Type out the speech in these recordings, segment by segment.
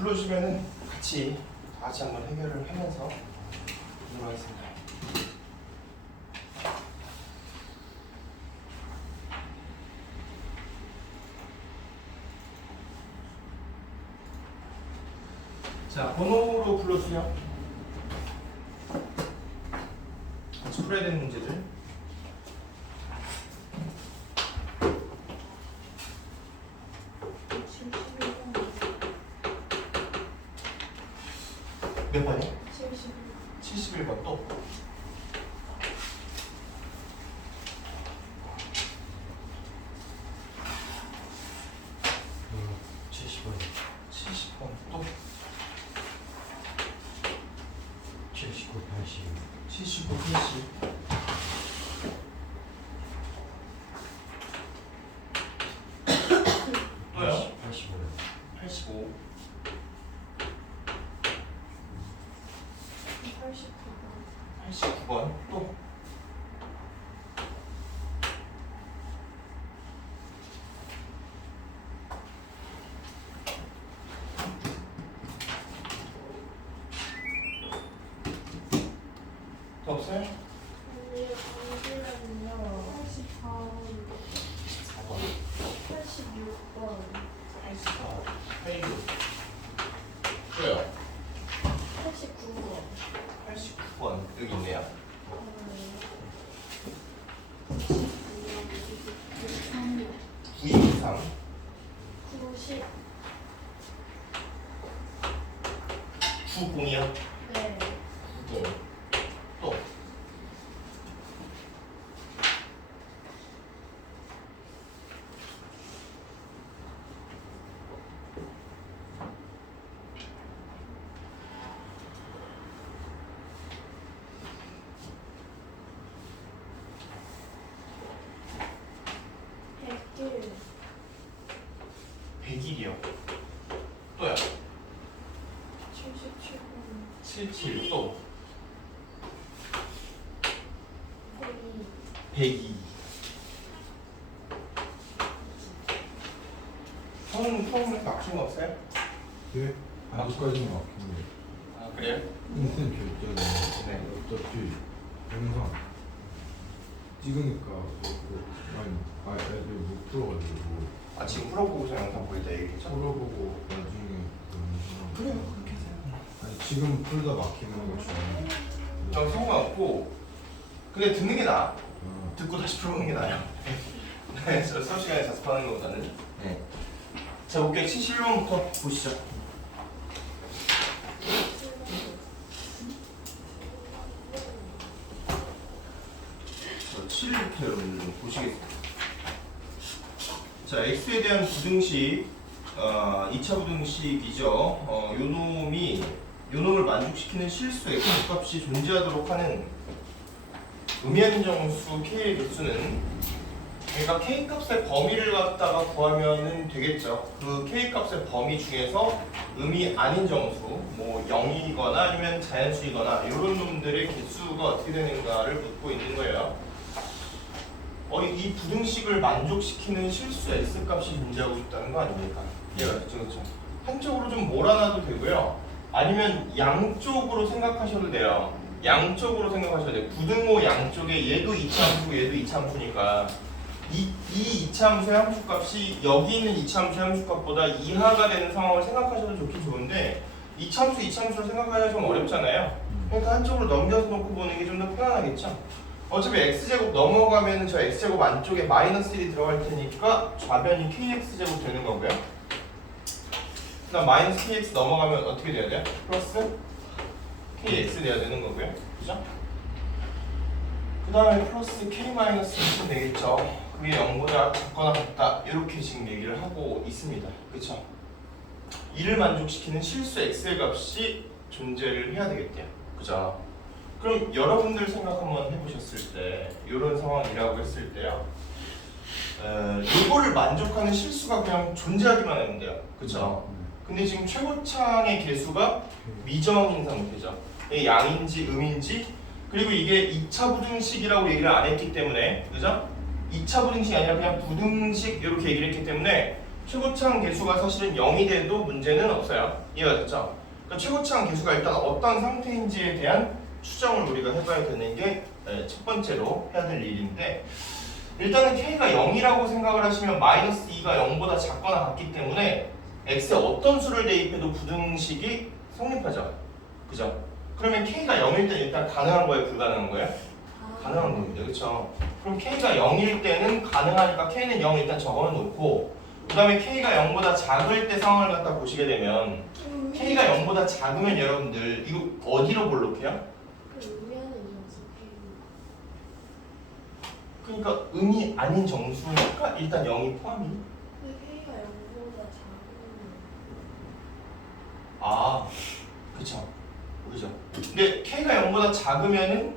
불러주면은 같이 다 같이 한번 해결을 하면서 보도록 하겠습니다. 자, 번호로 불러주세요. 같이 풀어야 되는 문제들. 몇 번이요? 71번 또. 음, 70번 또. 79, 80. 79, 80. 또요? 85. 85. 89번 또. 더 없어요? 4번 86번 84 86 또요? 89번 89번 여기 있네요. 9223 90 90이요? 네 90 또. 백일 100일이요. 또요? 77번 77 또. 102 102 처음 맞춘 거 없어요? 네? 아직까지는 막힙니다. 아 그래요? 인센 결제는 네. 어차피 영상 찍으니까 애들 못 풀어가지고 아 지금 풀어보고서 영상 보이다 얘기죠? 풀어보고 나중에 영상 그래요 그렇게 해서요. 아니 지금 풀다 막히는 거 중에 전 상관없고 근데 듣는 게 나아. 아, 듣고 다시 풀어보는 게 나아요. 네, 저 수업 시간에 자습하는 것보다는. 네. 자, 볼게요. 71번부터 보시죠. 저 7 이렇게 여러분들 좀 보시겠습니다. 자, x에 대한 부등식, 2차 부등식이죠. 요 놈을 만족시키는 실수 x 값이 존재하도록 하는 음연 정수 k의 개수는 그러니까 k 값의 범위를 갖다가 구하면은 되겠죠. 그 k 값의 범위 중에서 음이 아닌 정수, 뭐 0이거나 아니면 자연수이거나 이런 놈들의 개수가 어떻게 되는가를 묻고 있는 거예요. 이 부등식을 만족시키는 실수 x 값이 존재하고 있다는 거 아닙니까? 예, 그렇죠. 한쪽으로 좀 몰아놔도 되고요. 아니면 양쪽으로 생각하셔도 돼요. 양쪽으로 생각하셔도 돼요. 부등호 양쪽에 얘도 이차함수고 얘도 이차함수니까 이 이차함수의 함수값이 여기 있는 이차함수의 함수값보다 이하가 되는 상황을 생각하셔도 좋긴 좋은데 이차함수를 생각하기가 좀 어렵잖아요. 그러니까 한쪽으로 넘겨서 놓고 보는 게 좀 더 편안하겠죠. 어차피 x제곱 넘어가면 저 x제곱 안쪽에 마이너스 1이 들어갈 테니까 좌변이 kx제곱 되는 거고요. 그다음 마이너스 kx 넘어가면 어떻게 돼야 돼요? 플러스 kx 돼야 되는 거고요. 그죠? 그 다음에 플러스 k 마이너스 2는 되겠죠. 그게 0보다 작거나 같다. 이렇게 지금 얘기를 하고 있습니다. 그쵸? 이를 만족시키는 실수 x의 값이 존재를 해야 되겠대요. 그죠? 그럼 여러분들 생각 한번 해보셨을 때 이런 상황이라고 했을 때요. 이거를 만족하는 실수가 그냥 존재하기만 하면 돼요. 그쵸? 근데 지금 최고창의 개수가 미정인 상태죠. 이게 양인지 음인지 그리고 이게 2차 부등식이라고 얘기를 안 했기 때문에 그죠? 2차 부등식이 아니라 그냥 부등식 이렇게 얘기를 했기 때문에 최고차항 계수가 사실은 0이 돼도 문제는 없어요. 이해가 됐죠? 그러니까 최고차항 계수가 일단 어떤 상태인지에 대한 추정을 우리가 해봐야 되는 게 첫 번째로 해야 될 일인데, 일단은 k가 0이라고 생각을 하시면 마이너스 2가 0보다 작거나 같기 때문에 x에 어떤 수를 대입해도 부등식이 성립하죠. 그죠? 그러면 k가 0일 때 일단 가능한 거예요? 불가능한 거예요? 가능한 겁니다. 그렇죠? 그럼 k가 0일 때는 가능하니까 k는 0 일단 적어 놓고, 그 다음에 k가 0보다 작을 때 상황을 갖다 보시게 되면 k가 0보다 작으면 여러분들 이거 어디로 볼록해요? 의미하는 정수 K. 그러니까 음이 아닌 정수니까 일단 0이 포함이. 근데 K가 0보다 작으면 아, 그쵸. 그죠. 근데 k가 0보다 작으면은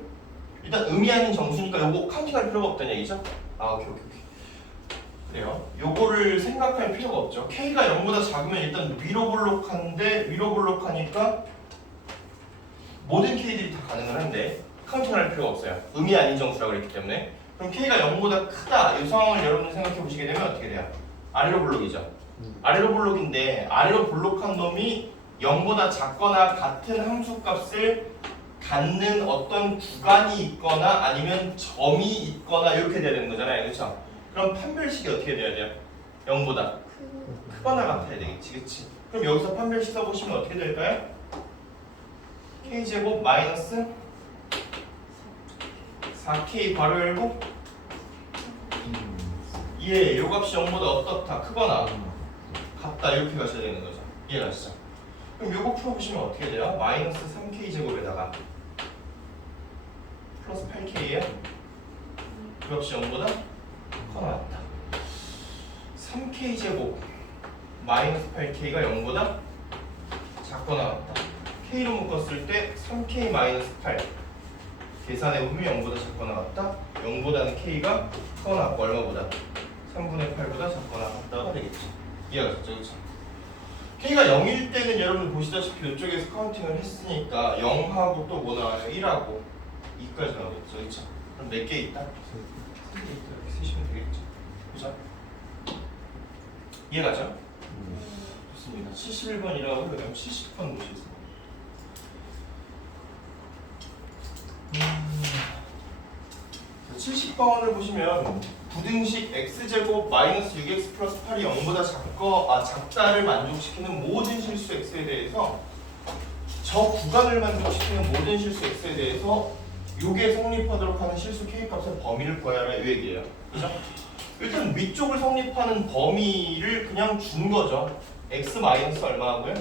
일단 음이 아닌 정수니까 요거 카운팅할 필요가 없다는 얘기죠? 아, 오케이. 그래요. 요거를 생각할 필요가 없죠. k가 0보다 작으면 일단 위로 볼록한데, 위로 볼록하니까 모든 k들이 다 가능을 한데 카운팅할 필요가 없어요. 음이 아닌 정수라고 그랬기 때문에. 그럼 k가 0보다 크다 이 상황을 여러분들 생각해 보시게 되면 어떻게 돼요? 아래로 볼록이죠. 아래로 볼록인데 아래로 볼록한 놈이 0보다 작거나 같은 함수값을 갖는 어떤 구간이 있거나 아니면 점이 있거나 이렇게 돼야 되는 거잖아요. 그렇죠? 그럼 판별식이 어떻게 돼야 돼요? 0보다 크거나 같아야 되겠지. 그치? 그럼 여기서 판별식 써보시면 어떻게 될까요? k제곱 마이너스 4k 괄호 열고 예, 요 값이 0보다 어떻다? 크거나 같다 이렇게 가셔야 되는 거죠. 이해가시죠? 그럼 요거 풀어보시면 어떻게 돼요? 마이너스 3k 제곱에다가 플러스 8k예요? 그 값이 0보다 커나 같다. 3k 제곱 마이너스 8k가 0보다 작거나 같다. k로 묶었을 때 3k 마이너스 8 계산해보면 0보다 작거나 같다. 0보다는 k가 커나 같고 얼마보다? 3분의 8보다 작거나 같다가 되겠죠. 이해가 됐죠? 그렇죠? k가 0일 때는 여러분 보시다시피 이쪽에서 카운팅을 했으니까 0하고 또 뭐 나와요? 1하고 2까지 나오겠죠. 그렇죠? 그럼 몇 개 있다? 3개 있다. 이렇게 쓰시면 되겠죠. 그죠? 이해가죠? 좋습니다. 71번이라고 그러면 70번 보시겠습니다. 70번을 보시면 부등식 x제곱 마이너스 6x 플러스 8이 0보다 작다를 만족시키는 모든 실수 x에 대해서 저 구간을 만족시키는 모든 실수 x에 대해서 요게 성립하도록 하는 실수 k값의 범위를 구하라 이 얘기예요. 그죠? 일단 위쪽을 성립하는 범위를 그냥 준 거죠. x 마이너스 얼마 하고요?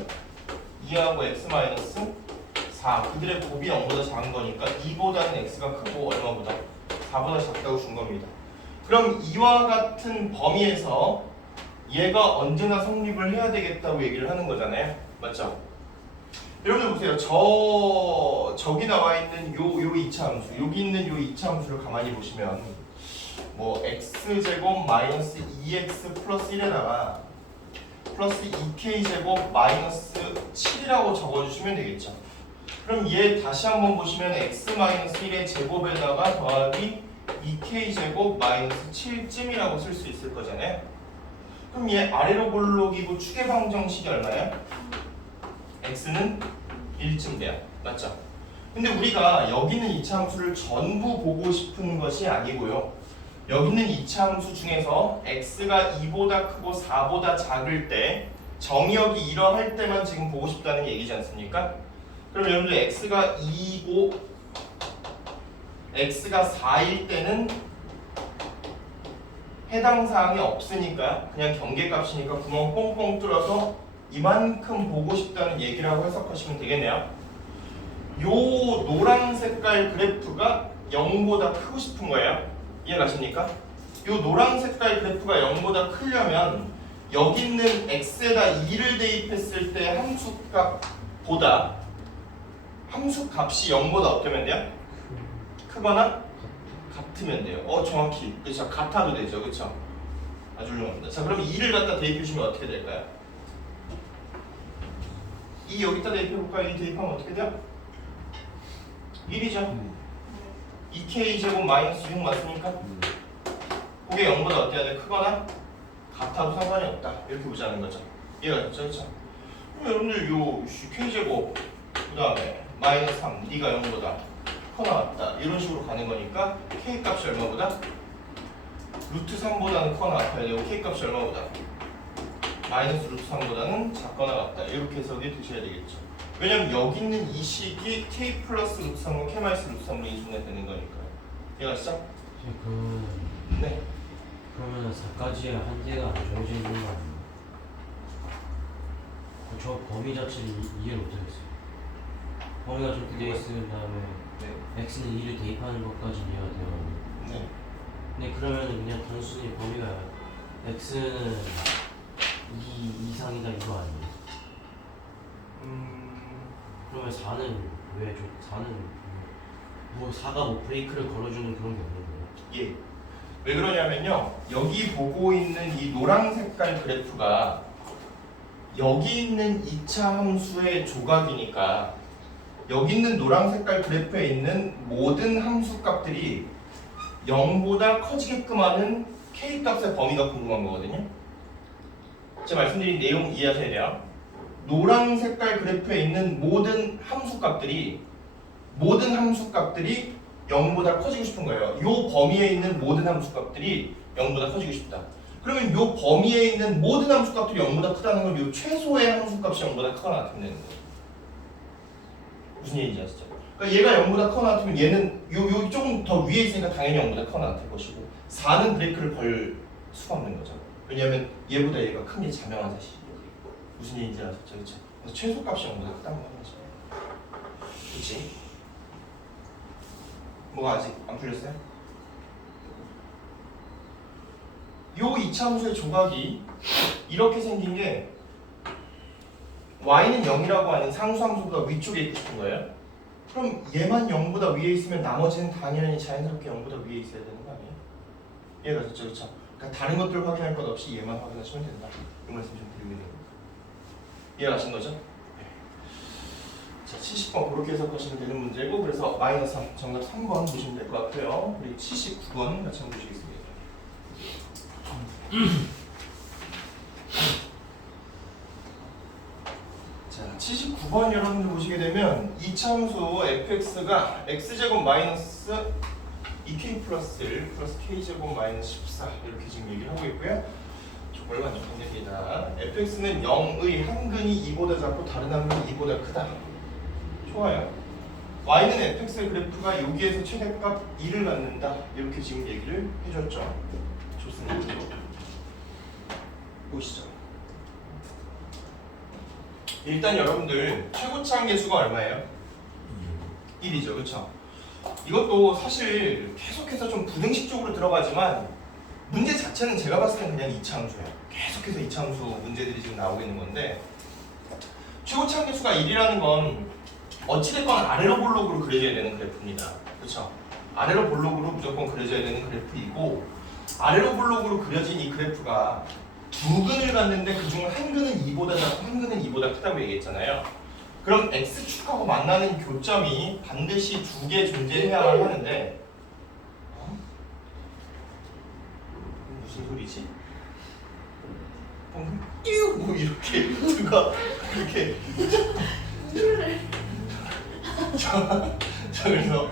2하고 x 마이너스 4. 그들의 곱이 0보다 작은 거니까 2보다는 x가 크고 얼마보다? 4보다 작다고 준 겁니다. 그럼 이와 같은 범위에서 얘가 언제나 성립을 해야 되겠다고 얘기를 하는 거잖아요. 맞죠? 여러분들 보세요. 저기 나와 있는 요 이차 함수, 여기 있는 요 이차 함수를 가만히 보시면 뭐 x제곱 마이너스 2x 플러스 1에다가 플러스 2k제곱 마이너스 7이라고 적어주시면 되겠죠. 그럼 얘 다시 한번 보시면 x 마이너스 1의 제곱에다가 더하기 2k제곱 마이너스 7쯤이라고 쓸 수 있을 거잖아요. 그럼 얘 아래로 볼록이고 축의 방정식이 얼마예요? x는 1쯤 돼요. 맞죠? 근데 우리가 여기 있는 이차 함수를 전부 보고 싶은 것이 아니고요. 여기 있는 이차 함수 중에서 x가 2보다 크고 4보다 작을 때 정의역이 이러할 때만 지금 보고 싶다는 얘기지 않습니까? 그럼 여러분들 x가 2이고 x가 4일 때는 해당 사항이 없으니까 그냥 경계값이니까 구멍 뽕뽕 뚫어서 이만큼 보고 싶다는 얘기라고 해석하시면 되겠네요. 요 노란 색깔 그래프가 0보다 크고 싶은 거예요. 이해가십니까? 요 노란 색깔 그래프가 0보다 크려면 여기 있는 x에다 2를 대입했을 때 함수값보다 함수값이 0보다 어쩌면 돼요? 크거나 같으면 돼요. 정확히. 그렇죠. 같아도 되죠. 그렇죠. 아주 훌륭합니다. 자, 그럼 2를 갖다 대입해 주시면 어떻게 될까요? 2 여기다 대입해 볼까요? 2 대입하면 어떻게 돼요? 1이죠. 2k 제곱 마이너스 6 맞습니까? 그게 0보다 어때야 돼? 크거나 같아도 상관이 없다 이렇게 보자는 거죠. 이해가 됐죠? 그렇죠? 그럼 여러분들 요 k제곱 그 다음에 마이너스 3 네가 0보다 커 나왔다 이런 식으로 가는 거니까 k 값이 얼마보다? 루트 3보다는 커 나왔어야 되고 k 값이 얼마보다? 마이너스 루트 3보다는 작거나 같다 이렇게 해석이 되셔야 되겠죠. 왜냐면 여기 있는 이 식이 k 플러스 루트 3과 k 마이너스 루트 3로 이중이 되는 거니까요. 이해가시죠? 네. 그러면 4까지의 한계가 안 정해져 있는 거 아니에요? 저 범위 자체를 이해를 못하겠어요. 범위가 저렇게 되어 있은 다음에 네. x는 2를 대입하는 것까지 이해가 돼요. 네. 근데 그러면 그냥 단순히 범위가 x는 2 이상이다 이거 아니에요? 그러면 4는 왜 4는 뭐 4가 뭐 브레이크를 걸어주는 그런 게 없는 거예요? 예. 왜 그러냐면요. 여기 보고 있는 이 노란 색깔 그래프가 여기 있는 2차 함수의 조각이니까 여기 있는 노란 색깔 그래프에 있는 모든 함수 값들이 0보다 커지게끔 하는 k 값의 범위가 궁금한 거거든요. 제가 말씀드린 내용 이해하셔야 돼요. 노란 색깔 그래프에 있는 모든 함수 값들이 0보다 커지고 싶은 거예요. 이 범위에 있는 모든 함수 값들이 0보다 커지고 싶다. 그러면 이 범위에 있는 모든 함수 값들이 0보다 크다는 건 이 최소의 함수 값이 0보다 크거나 같다는 거예요. 무슨 얘기인지 아시죠? 그러니까 얘가 0보다 크거나 같으면 얘는 요 조금 더 위에 있으니까 당연히 0보다 크거나 같을 것이고 4는 브레이크를 걸 수가 없는 거죠. 왜냐하면 얘보다 얘가 큰 게 자명한 사실이에요. 무슨 얘기인지 아셨죠? 그렇죠? 그래서 최소 값이 0보다 크다는 거죠. 그렇지? 뭐가 아직 안 풀렸어요? 요 이차함수의 조각이 이렇게 생긴 게 y는 0이라고 하는 상수함수보다 위쪽에 있고 싶은 거예요. 그럼 얘만 0보다 위에 있으면 나머지는 당연히 자연스럽게 0보다 위에 있어야 되는 거 아니에요? 이해가 됐죠? 그렇죠? 그러니까 다른 것들 확인할 것 없이 얘만 확인하시면 된다. 이 말씀 좀 드리게 됩니다. 이해하신 거죠? 자, 70번 그렇게 해석하시면 되는 문제고 그래서 마이너스 3 정답 3번 보시면 될 것 같고요. 그리고 79번 같이 한번 보시겠습니다. 자, 79번 여러분들 보시게 되면 이차함수 fx가 x제곱 마이너스 2k 플러스 1 플러스 k제곱 마이너스 14 이렇게 지금 얘기를 하고 있고요. 조건을 만족합니다. fx는 0의 한근이 2보다 작고 다른 한근이 2보다 크다. 좋아요. y는 fx의 그래프가 여기에서 최대값 2를 갖는다. 이렇게 지금 얘기를 해줬죠. 좋습니다. 보시죠. 일단 여러분들 최고치 한계수가 얼마예요? 1이죠. 그렇죠? 이것도 사실 계속해서 좀 부등식적으로 들어가지만 문제 자체는 제가 봤을 땐 그냥 이차함수예요. 계속해서 이차함수 문제들이 지금 나오고 있는 건데 최고치 한계수가 1이라는 건 어찌됐건 아래로 볼록으로 그려져야 되는 그래프입니다. 그렇죠? 아래로 볼록으로 무조건 그려져야 되는 그래프이고 아래로 볼록으로 그려진 이 그래프가 두 근을 갖는데 그중 한 근은 2보다 작고 한 근은 2보다 크다고 얘기했잖아요. 그럼 x축하고 만나는 교점이 반드시 두 개 존재해야 하는데 무슨 소리지? 방금 뭐 이렇게 누가 이렇게 자 그래서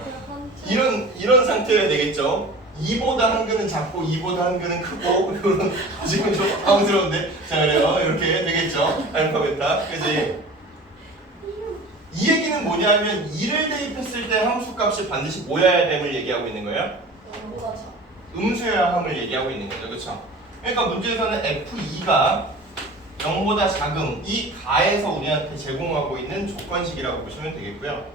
이런 상태여야 되겠죠. 2보다 한 근은 작고 2보다 한 근은 크고 이거는 지금 좀 당황스러운데 자 그래요. 이렇게 되겠죠. 알파 베타 그지? 이 얘기는 뭐냐면 2를 대입했을 때 함수값이 반드시 뭐여야 됨을 얘기하고 있는 거예요? 영보다 작. 음수여야 함을 얘기하고 있는 거죠. 그렇죠? 그러니까 문제에서는 F2가 0보다 작음 이 가에서 우리한테 제공하고 있는 조건식이라고 보시면 되겠고요.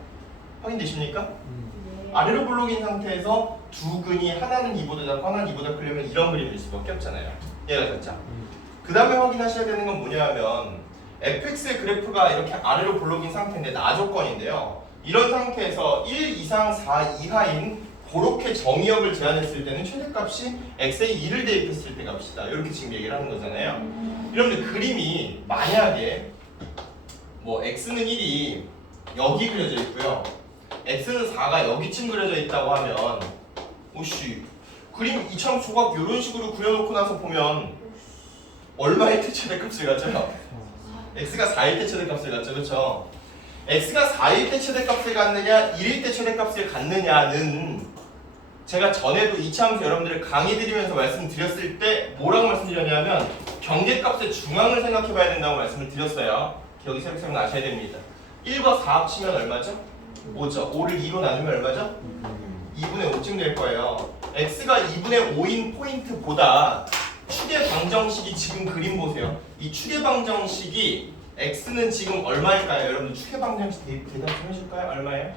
확인되십니까? 네. 아래로 블록인 상태에서 두 근이 하나는 2보다 작고 하나는 2보다 크려면 이런 그림일 수밖에 없잖아요. 이해가 됐죠? 그 다음에 확인하셔야 되는 건 뭐냐면 fx의 그래프가 이렇게 아래로 블록인 상태인데 나조건인데요. 이런 상태에서 1 이상 4 이하인 그렇게 정의역을 제한했을 때는 최대값이 x에 2를 대입했을 때 값이다. 이렇게 지금 얘기를 하는 거잖아요. 여러분들 그림이 만약에 뭐 x는 1이 여기 그려져 있고요. x는 4가 여기쯤 그려져 있다고 하면 오씨 그림 이참 조각 이런 식으로 그려놓고 나서 보면 얼마일 때 최대값을 갖죠? x가 4일 때 최대값을 갖죠, 그렇죠? x가 4일 때 최대값을 갖느냐 1일 때 최대값을 갖느냐는 제가 전에도 이차함수 여러분들 강의 드리면서 말씀드렸을 때 뭐라고 말씀드렸냐면 경계값의 중앙을 생각해 봐야 된다고 말씀을 드렸어요. 기억이 새록새록 나셔야 됩니다. 1과 4 합치면 얼마죠? 5죠. 5를 2로 나누면 얼마죠? 2분의 5쯤 될 거예요. x가 2분의 5인 포인트보다 축의 방정식이 지금 그림 보세요. 이 축의 방정식이 x는 지금 얼마일까요? 여러분들 축의 방정식 대답 좀 해줄까요? 얼마예요?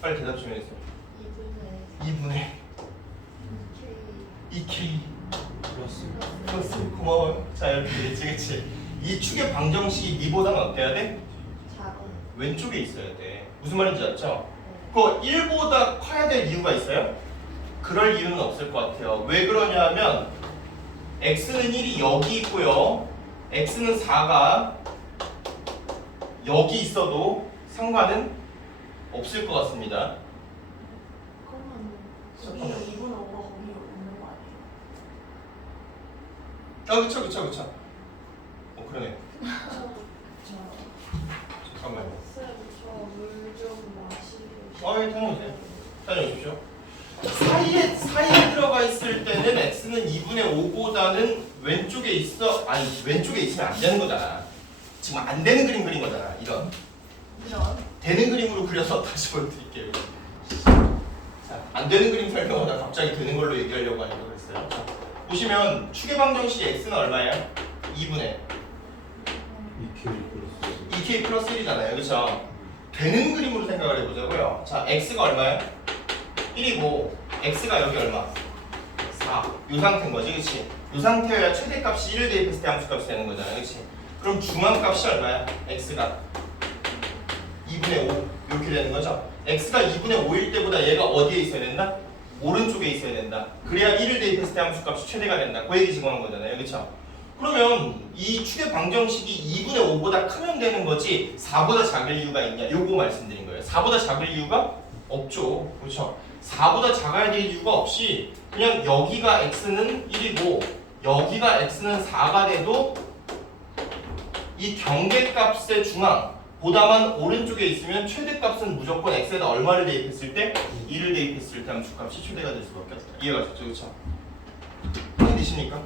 빨리 대답 좀 해주세요. 2분의 2k 플러스 고마워요. 자 이렇게 되겠지, 그치? 이 축의 방정식이 니보다는 어때야 돼? 작은. 왼쪽에 있어야 돼. 무슨 말인지 알죠? 그거 1보다 커야 될 이유가 있어요? 그럴 이유는 없을 것 같아요. 왜 그러냐면 x는 1이 여기 있고요. x는 4가 여기 있어도 상관은 없을 것 같습니다. 그러면 여기 2분의 5가 거기 없는 거 아니에요? 아 그쵸. 그러네. 잠깐만요. 물좀 마시고. 예, 다녀오세요. 다녀오십시오. 사이에 들어가 있을 때는 x는 2분의 5보다는 왼쪽에 있어. 아니 왼쪽에 있으면 안 되는 거잖아. 지금 안 되는 그림 그린 거잖아. 이런 되는 그림으로 그려서 다시 보여드릴게요. 자, 안 되는 그림 설명하다 갑자기 되는 걸로 얘기하려고 하니까 그랬어요. 자, 보시면 축의 방정식이 x는 얼마예요? 2분의 2k 플러스 1이잖아요. 그렇죠? 되는 그림으로 생각을 해보자고요. 자, x가 얼마예요? 1이고 x가 여기 얼마? 4. 이 상태인 거지, 그렇지? 이 상태여야 최대값이 1을 대입했을 때 함수값이 되는 거잖아요, 그렇지? 그럼 중앙값이 얼마야? x가 2분의 5 이렇게 되는 거죠? x가 2분의 5일 때보다 얘가 어디에 있어야 된다? 오른쪽에 있어야 된다. 그래야 1을 대입했을 때 함수값이 최대가 된다. 그 얘기 지금 한 거잖아요, 그렇죠? 그러면 이 축의 방정식이 2분의 5보다 크면 되는 거지 4보다 작을 이유가 있냐? 요거 말씀드린 거예요. 4보다 작을 이유가 없죠. 그렇죠? 4보다 작아야 될 이유가 없이 그냥 여기가 x는 1이고 여기가 x는 4가 돼도 이 경계값의 중앙보다만 오른쪽에 있으면 최대값은 무조건 x에다 얼마를 대입했을 때? 1을 대입했을 때 함수값이 최대가 될 수밖에 없다. 이해가 됐죠? 그렇죠? 이해되십니까?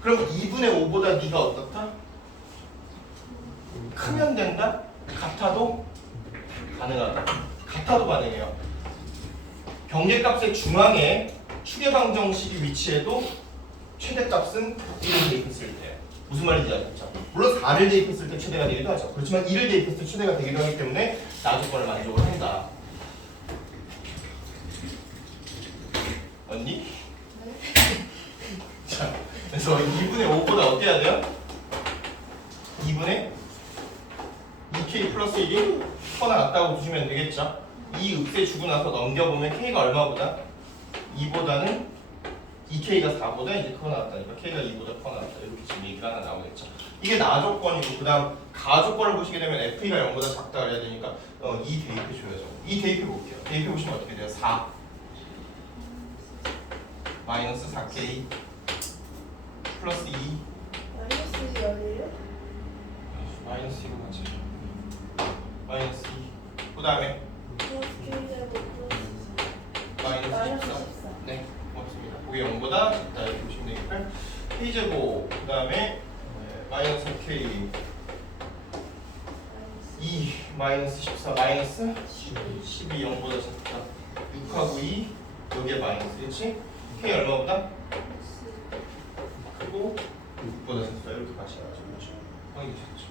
그럼 2분의 5보다 네가 어떻다? 크면 된다? 같아도 가능하다. 같아도 가능해요. 경계값의 중앙에 축의 방정식이 위치해도 최대값은 1을 대입했을 때 무슨 말인지 알겠죠? 물론 4를 대입했을 때 최대가 되기도 하죠. 그렇지만 1을 대입했을 때 최대가 되기도 하기 때문에 나조건을 만족을 한다. 언니? 자, 그래서 2분의 5보다 어때야 돼요? 2분의 2k 플러스 1이 커나 같다고 두시면 되겠죠? 이 읍세 주고 나서 넘겨보면 k가 얼마보다? 2보다는 2k가 4보다 이제 커나 같다니까 k가 2보다 커나 같다. 이렇게 지금 얘기가 하나 나오겠죠? 이게 나 조건이고 그 다음 가 조건을 보시게 되면 f가 0보다 작다 그래야 되니까 2 대입해줘야죠. 2 대입해 볼게요. 대입해 보시면 어떻게 돼요? 4 마이너스 4k 플러스 2 마이너스 1이에요? 마이너스 2로 맞죠? 마이너스 2 그 다음에 플러스 K제곱 플러스 마이너스 14 네 고맙습니다. 그게 0보다 작다 이렇게 보시면 되니까 k제곱 그 다음에 마이너스 k 2 마이너스 14 마이너스 12 0보다 작다 6하고 2 여기에 마이너스 그렇지? k 얼마보다? 그리고 6보다 작다 이렇게 같이 나와죠. 그렇죠? 확인되셨죠?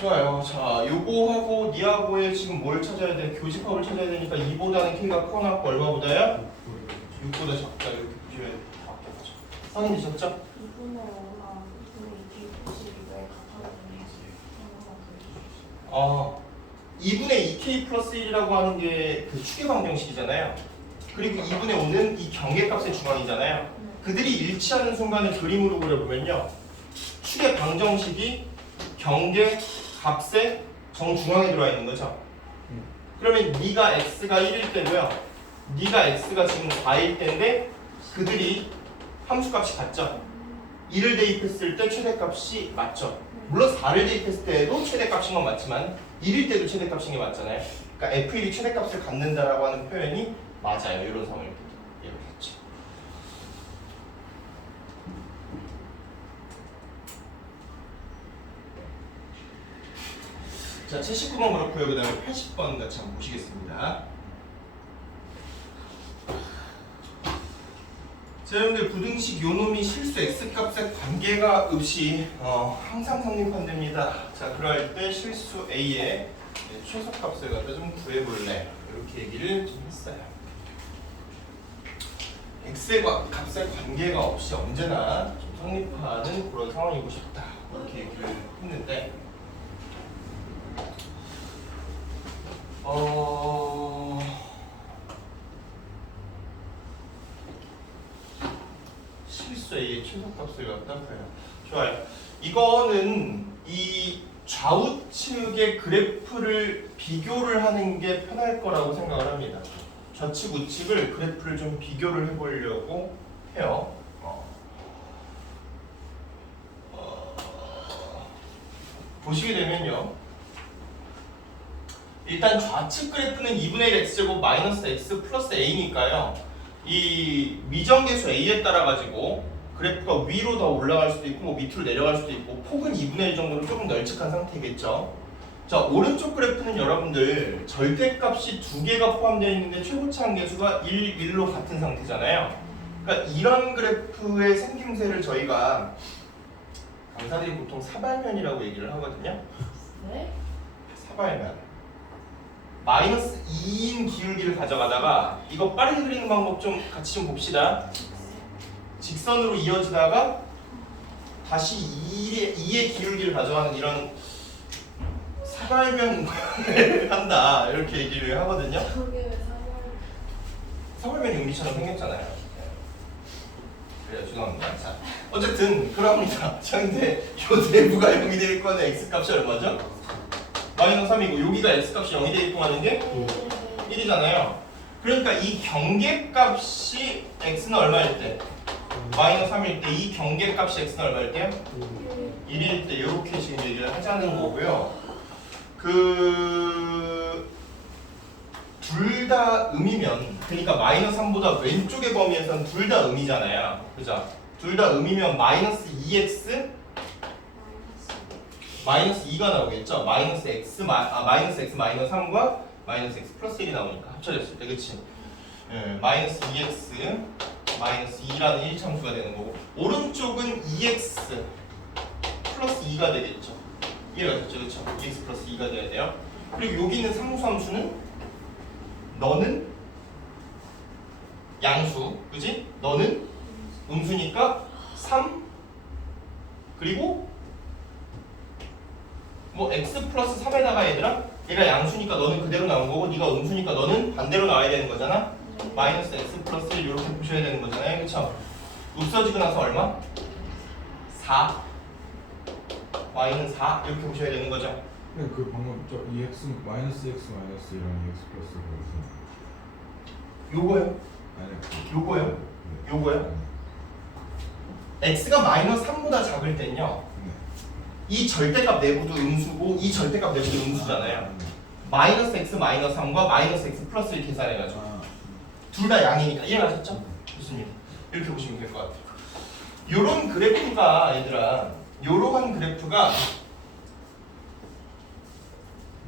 좋아요. 자, 요거하고 니하고의 지금 뭘 찾아야 돼? 교집합을 찾아야 되니까 2보다는 k가 커나 얼마보다야? 6보다 작다 이렇게 보시면 맞겠죠. 확인되셨죠? 2분의 5랑 2분의 2K 플러스 1이 왜 같아요? 2분의 2k 플러스 1이라고 하는 게 그 축의 방정식이잖아요. 그리고 2분의 5는 이 경계값의 중앙이잖아요. 그들이 일치하는 순간을 그림으로 그려보면요. 축의 방정식이 경계값의 정중앙에 들어와 있는 거죠. 그러면 네가 x가 1일 때고요. 네가 x가 지금 4일 때인데 그들이 함수값이 같죠? 2를 대입했을 때 최대값이 맞죠? 물론 4를 대입했을 때도 최대값인 건 맞지만 1일 때도 최대값인 게 맞잖아요. 그러니까 F1이 최대값을 갖는다라고 하는 표현이 맞아요. 이런 상황일 때도 이렇게 했죠. 자, 79번 그렇고요. 그 다음에 80번 같이 한번 보시겠습니다. 자, 여러분들 부등식 요놈이 실수 x값에 관계가 없이 항상 성립한답니다. 자, 그럴 때 실수 a의 최소값을 갖다 좀 구해볼래 이렇게 얘기를 좀 했어요. x의 값에 관계가 없이 언제나 좀 성립하는 그런 상황이고 싶다 이렇게 얘기를 했는데 실수 a의 최소값을 갖다 구해요. 좋아요. 이거는 이 좌우측의 그래프를 비교를 하는 게 편할 거라고 생각을 합니다. 좌측 우측을 그래프를 좀 비교를 해보려고 해요. 보시게 되면요. 일단 좌측 그래프는 2분의 1 x제곱 마이너스 x 플러스 a니까요. 이 미정계수 a에 따라 가지고 그래프가 위로 더 올라갈 수도 있고 뭐 밑으로 내려갈 수도 있고 폭은 2분의 1 정도로 조금 널찍한 상태겠죠. 자, 오른쪽 그래프는 여러분들 절대값이 두 개가 포함되어 있는데 최고치 한계수가 1, 1로 같은 상태잖아요. 그러니까 이런 그래프의 생김새를 저희가 강사들이 보통 사발면이라고 얘기를 하거든요. 네? 사발면. 마이너스 2인 기울기를 가져가다가 이거 빠르게 그리는 방법 좀 같이 좀 봅시다. 직선으로 이어지다가 다시 2의 기울기를 가져가는 이런 사발면을 한다 이렇게 얘기를 하거든요. 저게 왜 사발면이 음리처럼 생겼잖아요. 그래요, 죄송합니다. 자, 어쨌든 그럽니다. 자, 근데 요 내부가 0이 될 거는 x값이 얼마죠? 마이너스 3이고 여기가 x값이 0이 되게끔 하는 게 1이잖아요. 그러니까 이 경계값이 x는 얼마일 때? 마이너스 3일 때 이 경계값이 x는 얼마일 때요? 1일 때 이렇게 지금 얘기를 하자는 거고요. 둘 다 음이면 그러니까 마이너스 3보다 왼쪽의 범위에서는 둘 다 음이잖아요. 그죠? 둘 다 음이면 마이너스 2x 마이너스 2가 나오겠죠? 마이너스 x 마이너스 x 마이너스 3과 마이너스 x 플러스 1이 나오니까 합쳐졌을 때 그치? 마이너스 2x 마이너스 2라는 1참수가 되는 거고 오른쪽은 2x 플러스 2가 되겠죠? 이해가 됐죠? 그쵸? 2x 플러스 2가 돼야 돼요. 그리고 여기 있는 상수함수는 너는 양수, 그지? 너는 음수니까 3 그리고 뭐 x 플러스 3에다가 얘들아 얘가 양수니까 너는 그대로 나온 거고 네가 음수니까 너는 반대로 나와야 되는 거잖아. 마이너스 x 플러스 1 이렇게 보셔야 되는 거잖아요. 그쵸? 없어지고 나서 얼마? 4 y는 4 이렇게 보셔야 되는 거죠. 근데 그 방금 저 EX 마이너스 X 마이너스 이랑 EX 플러스가 무슨 요거요. 아니 요거요. 네. 요거요. x가 마이너스 3보다 작을 땐요. 네. 이 절대값 내부도 음수고 이 절대값 내부도 음수잖아요. 네. 마이너스 x 마이너스 3과 마이너스 x 플러스 1 계산해가지고 아, 둘 다 양이니까 이해가셨죠? 좋습니다. 이렇게 보시면 될 것 같아요. 요런 그래프가 얘들아 요러한 그래프가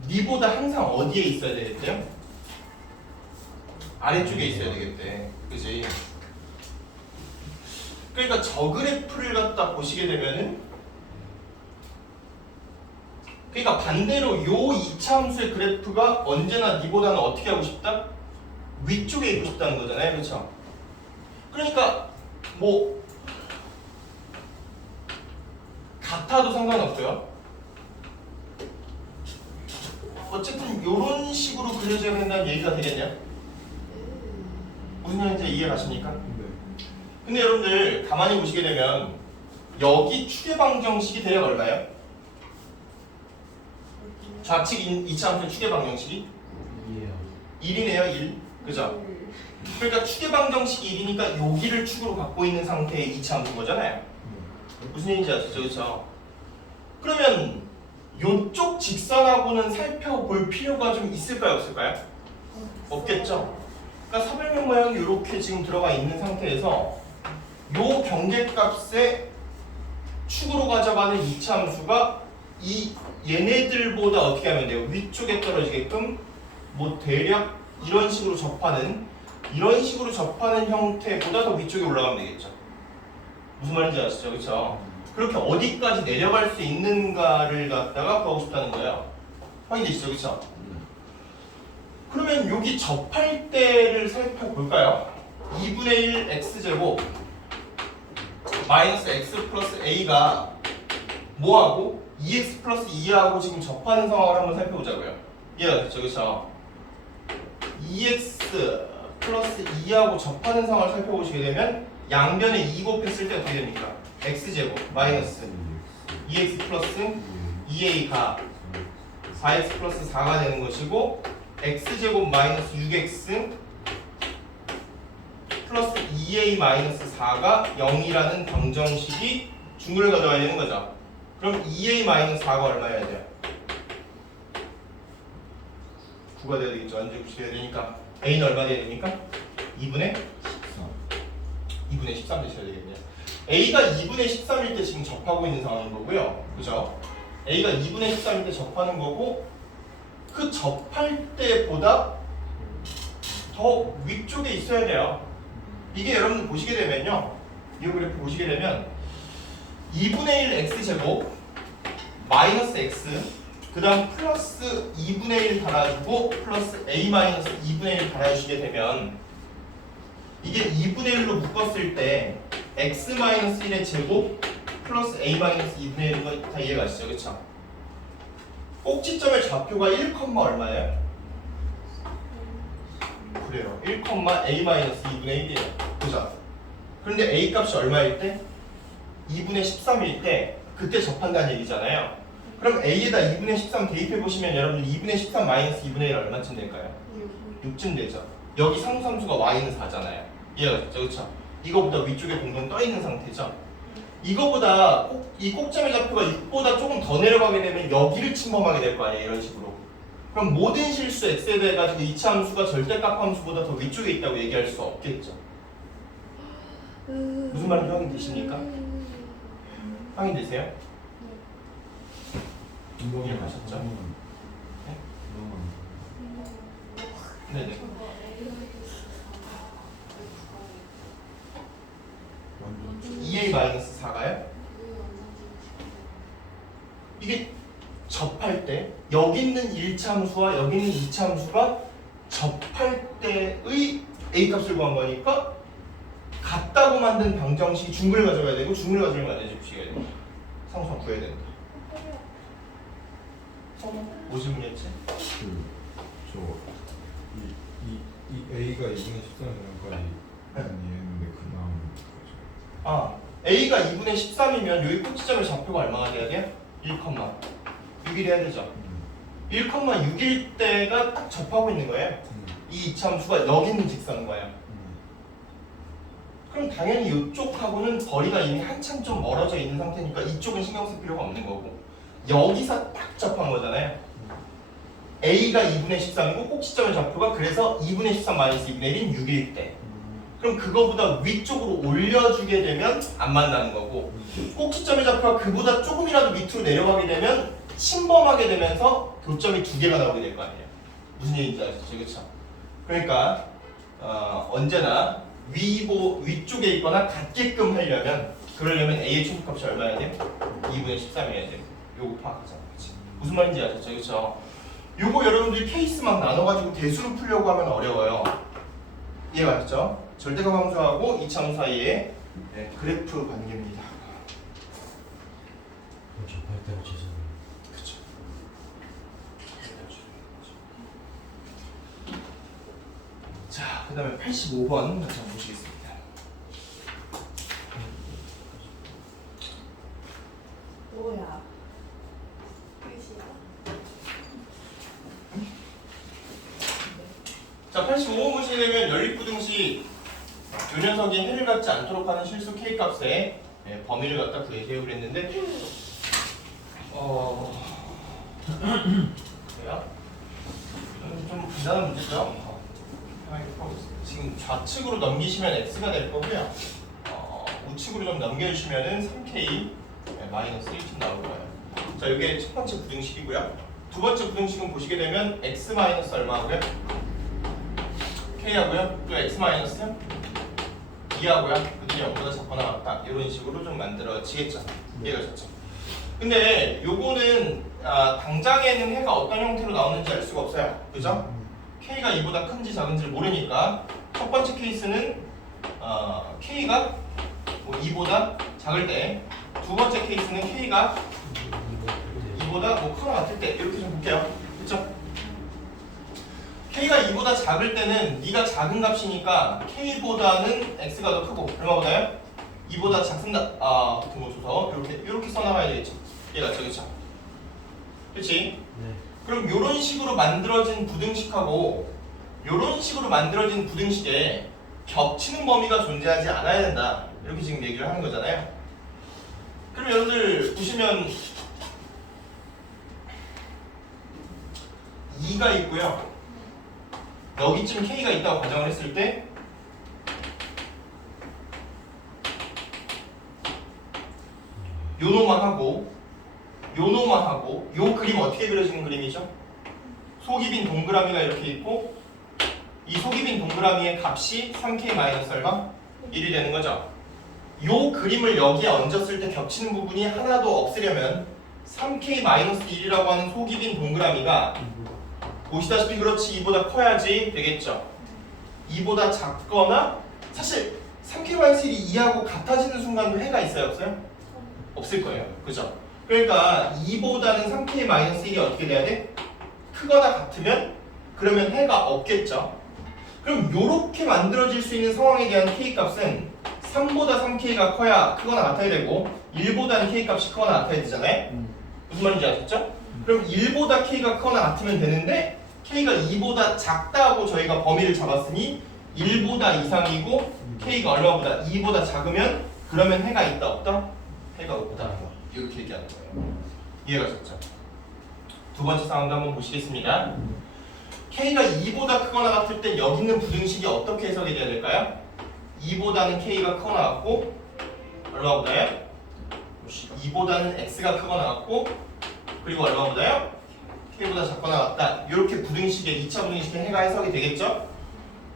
니보다 항상 어디에 있어야 되겠대요? 아래쪽에 있어야 되겠대. 그지? 그러니까 저 그래프를 갖다 보시게 되면은 그러니까 반대로 요 이차함수의 그래프가 언제나 니보다는 어떻게 하고 싶다? 위쪽에 있고 싶다는 거잖아요. 그렇죠? 그러니까 뭐 같아도 상관없고요. 어쨌든 이런 식으로 그려져야 된다는 얘기가 되겠네요. 무슨 말인지 이해 가십니까? 네. 근데 여러분들 가만히 보시게 되면 여기 추계방정식이 대략 얼마예요? 좌측 이차함수의 추계방정식이 2예요. 1이네요. 1. 그죠? 그러니까 축의 방정식이 1이니까 여기를 축으로 갖고 있는 상태의 이차함수인 거잖아요. 무슨 얘기인지 아시죠? 그렇죠? 그러면 요쪽 직선하고는 살펴볼 필요가 좀 있을까요? 없을까요? 없겠죠? 그러니까 사변면 모양이 이렇게 지금 들어가 있는 상태에서 요 경계값의 축으로 가져가는 이차함수가 이 얘네들보다 어떻게 하면 돼요? 위쪽에 떨어지게끔 뭐 대략 이런 식으로 접하는 형태보다 더 위쪽에 올라가면 되겠죠. 무슨 말인지 아시죠? 그렇죠? 그렇게 어디까지 내려갈 수 있는가를 갖다가 구하고 싶다는 거예요. 확인되시죠? 그렇죠? 그러면 여기 접할 때를 살펴볼까요? 2분의 1 x제곱 마이너스 x 플러스 a가 뭐하고? 2x 플러스 2하고 지금 접하는 상황을 한번 살펴보자고요. 이해가 됐죠? 그렇죠? 2x 플러스 2하고 접하는 상황을 살펴보시게 되면 양변에 2 곱했을 때 어떻게 됩니까? x제곱 마이너스 2x 플러스 2a가 4x 플러스 4가 되는 것이고 x제곱 마이너스 6x 플러스 2a 마이너스 4가 0이라는 방정식이 중근을 가져와야 되는 거죠. 그럼 2a 마이너스 4가 얼마여야 돼요? 9가 돼야 되겠죠. 완전 9가 돼야 되니까 a는 얼마 돼야 됩니까? 2분의 13 되셔야 되겠네요. a가 2분의 13일 때 지금 접하고 있는 상황인 거고요. 그죠? a가 2분의 13일 때 접하는 거고 그 접할 때보다 더 위쪽에 있어야 돼요. 이게 여러분들 보시게 되면요. 이 그래프 보시게 되면 2분의 1 x제곱 마이너스 x 그 다음 플러스 2분의 1 달아주고 플러스 a 마이너스 2분의 1 달아주시게 되면 이게 2분의 1로 묶었을 때 x 마이너스 1의 제곱 플러스 a 마이너스 2분의 1인 거 다 이해가 가시죠? 그쵸? 꼭지점의 좌표가 1, 얼마예요? 그래요. 1, a 마이너스 2분의 1이에요. 그죠? 그런데 a 값이 얼마일 때? 2분의 13일 때 그때 접한다는 얘기잖아요. 그럼 a에다 2분의 13 대입해 보시면 여러분 2분의 13 마이너스 2분의 1 얼마쯤 될까요? 6쯤 되죠. 여기 상수함수가 y는 4잖아요. 이해가 됐죠? 그쵸? 이거보다 위쪽에 동동 떠 있는 상태죠. 이거보다 이 꼭점의 좌표가 6보다 조금 더 내려가게 되면 여기를 침범하게 될 거 아니에요. 이런 식으로. 그럼 모든 실수 x에 대해 가지고 이차함수가 절대값 함수보다 더 위쪽에 있다고 얘기할 수 없겠죠. 무슨 말인지 확인되십니까? 확인되세요? 이해하셨죠? 네네. 완전 2a 마이너스 4가요? 이게 접할 때 여기 있는 1차 함수와 여기 있는 2차 함수가 접할 때의 a 값을 구한 거니까 같다고 만든 방정식이 중근을 가져가야 되고 중근을 가져가면 안 되지. 부시가 됩니다. 상수함 구해야 된다. 무슨 문제였지? 이 A가 2분의 13이랑까지 이해했는데 그 다음 아, a가 2분의 13이면 여기 꼭지점의 좌표가 얼마가 돼야 돼요? 1,6일 해야 되죠. 1,6일 때가 딱 접하고 있는 거예요. 이 이차함수가 여기 있는 직선과요. 그럼 당연히 이쪽하고는 거리가 이미 한참 좀 멀어져 있는 상태니까 이쪽은 신경 쓸 필요가 없는 거고 여기서 딱 접한 거잖아요. a가 2분의 13이고 꼭지점의 좌표가 그래서 2분의 13 마이너스 2분의 1인 6일 때 그럼 그거보다 위쪽으로 올려주게 되면 안 만나는 거고 꼭지점의 좌표가 그보다 조금이라도 밑으로 내려가게 되면 침범하게 되면서 교점이 두 개가 나오게 될 거 아니에요. 무슨 얘기인지 아시죠? 그렇죠? 그러니까 언제나 위쪽에 있거나 같게끔 하려면 그러려면 a의 최소값이 얼마여야 돼요? 2분의 13이어야 돼요. 요거 파악하잖아. 그치? 무슨 말인지 아셨죠? 그렇죠? 요거 여러분들이 케이스 막 나눠가지고 대수로 풀려고 하면 어려워요. 이해가 됐죠? 절대값 함수하고 이차함수 사이에 그래프 관계입니다. 접할 때가 죄송해요. 그쵸. 자, 그 다음에 85번 같이 한번 보시겠습니다. 뭐야? 끝이야? 자, 85번 보시게 되면 연립부등식 요 녀석이 해를 갖지 않도록 하는 실수 k 값의 범위를 갖다 구해세요 그랬는데 그래요? 좀 간단한 문제죠. 지금 좌측으로 넘기시면 x가 될 거고요. 우측으로 좀 넘겨주시면은 3k 마이너스 1쯤 나올 거예요. 자, 이게 첫 번째 부등식이고요. 두 번째 부등식은 보시게 되면 x 마이너스 얼마고요? k하고요. 또 x 마이너스요? 2하고요. 그들이 0보다 작거나 같다. 이런 식으로 좀 만들어지겠죠. 이해가 됐죠? 근데 요거는 당장에는 해가 어떤 형태로 나오는지 알 수가 없어요. 그죠? k가 2보다 큰지 작은지를 모르니까 첫 번째 케이스는 k가 2보다 작을 때, 두 번째 케이스는 k가 2보다 크거나 같을 때 이렇게 좀 볼게요. 그쵸? k가 2보다 작을 때는 네가 작은 값이니까 k보다는 x가 더 크고 얼마보다요? 2보다 작습니다. 등호소서 이렇게 써나가야 되겠죠. 얘가 그쵸? 그치? 네. 그럼 요런 식으로 만들어진 부등식하고 요런 식으로 만들어진 부등식에 겹치는 범위가 존재하지 않아야 된다. 이렇게 지금 얘기를 하는 거잖아요. 그럼 여러분들 보시면 2가 있고요. 여기쯤 k가 있다고 가정을 했을 때 요노만 하고 요노만 하고 요 그림 어떻게 그려지는 그림이죠? 속이 빈 동그라미가 이렇게 있고 이 속이 빈 동그라미의 값이 3k 마이너스 얼마? 1이 되는 거죠. 요 그림을 여기에 얹었을 때 겹치는 부분이 하나도 없으려면 3k 마이너스 1이라고 하는 속이 빈 동그라미가 보시다시피 그렇지 2보다 커야지 되겠죠. 2보다 작거나 사실 3k 마이너스 1이 2하고 같아지는 순간도 해가 있어요 없어요? 없을 거예요. 그죠? 그러니까 2보다는 3k 마이너스 1이 어떻게 돼야 돼? 크거나 같으면 그러면 해가 없겠죠. 그럼 요렇게 만들어질 수 있는 상황에 대한 k 값은 3보다 3k가 커야 크거나 같아야 되고 1보다는 k 값이 크거나 같아야 되잖아요. 무슨 말인지 아셨죠? 그럼 1보다 k가 크거나 같으면 되는데 k가 2보다 작다고 저희가 범위를 잡았으니 1보다 이상이고 k가 얼마보다 2보다 작으면 그러면 해가 있다 없다? 해가 없다. 이렇게 얘기하는 거예요. 이해가 됐죠? 두 번째 상황도 한번 보시겠습니다. k가 2보다 크거나 같을 땐 여기 있는 부등식이 어떻게 해석이 돼야 될까요? 2보다는 k가 크거나 같고 얼마보다요? 2보다는 x가 크거나 같고 그리고 얼마보다요? k보다 작거나 같다. 이렇게 부등식에 2차 부등식에 해가 해석이 되겠죠?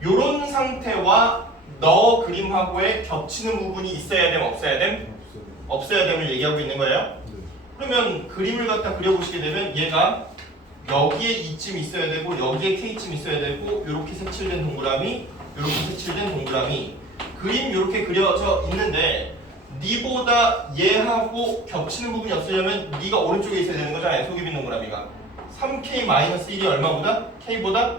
이런 상태와 너 그림하고의 겹치는 부분이 있어야 됨 없어야 됨? 없어야 됨을 얘기하고 있는 거예요. 그러면 그림을 갖다 그려보시게 되면 얘가 여기에 이쯤 있어야 되고 여기에 k쯤 있어야 되고 이렇게 색칠된 동그라미 이렇게 색칠된 동그라미 그림 이렇게 그려져 있는데 니보다 얘하고 겹치는 부분이 없으려면 니가 오른쪽에 있어야 되는 거잖아요. 속이 빈 동그라미가 3k-1이 얼마보다? k보다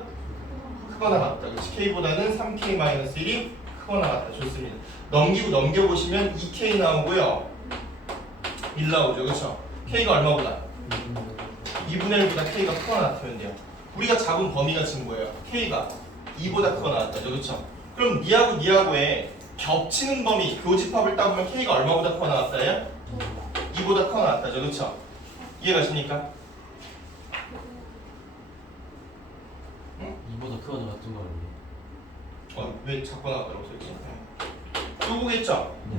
크거나 같다. 그렇지? k보다는 3k-1이 크거나 같다. 좋습니다. 넘겨보시면 2k 나오고요 1 나오죠. 그렇죠? k가 얼마보다? 2분의 1보다 k가 크거나 같으면 돼요. 우리가 잡은 범위가 지금 뭐예요? k가 2보다 크거나 같다죠. 그렇죠? 그럼 니하고 니하고의 겹치는 범위 교집합을 따보면 k가 얼마보다 크거나 같아요? 2보다 크거나 같다죠. 그렇죠? 이해가십니까? 2보다 크거나 같은 거 아니에요? 왜 작거나 같다고 써있지? 요거겠죠? 네.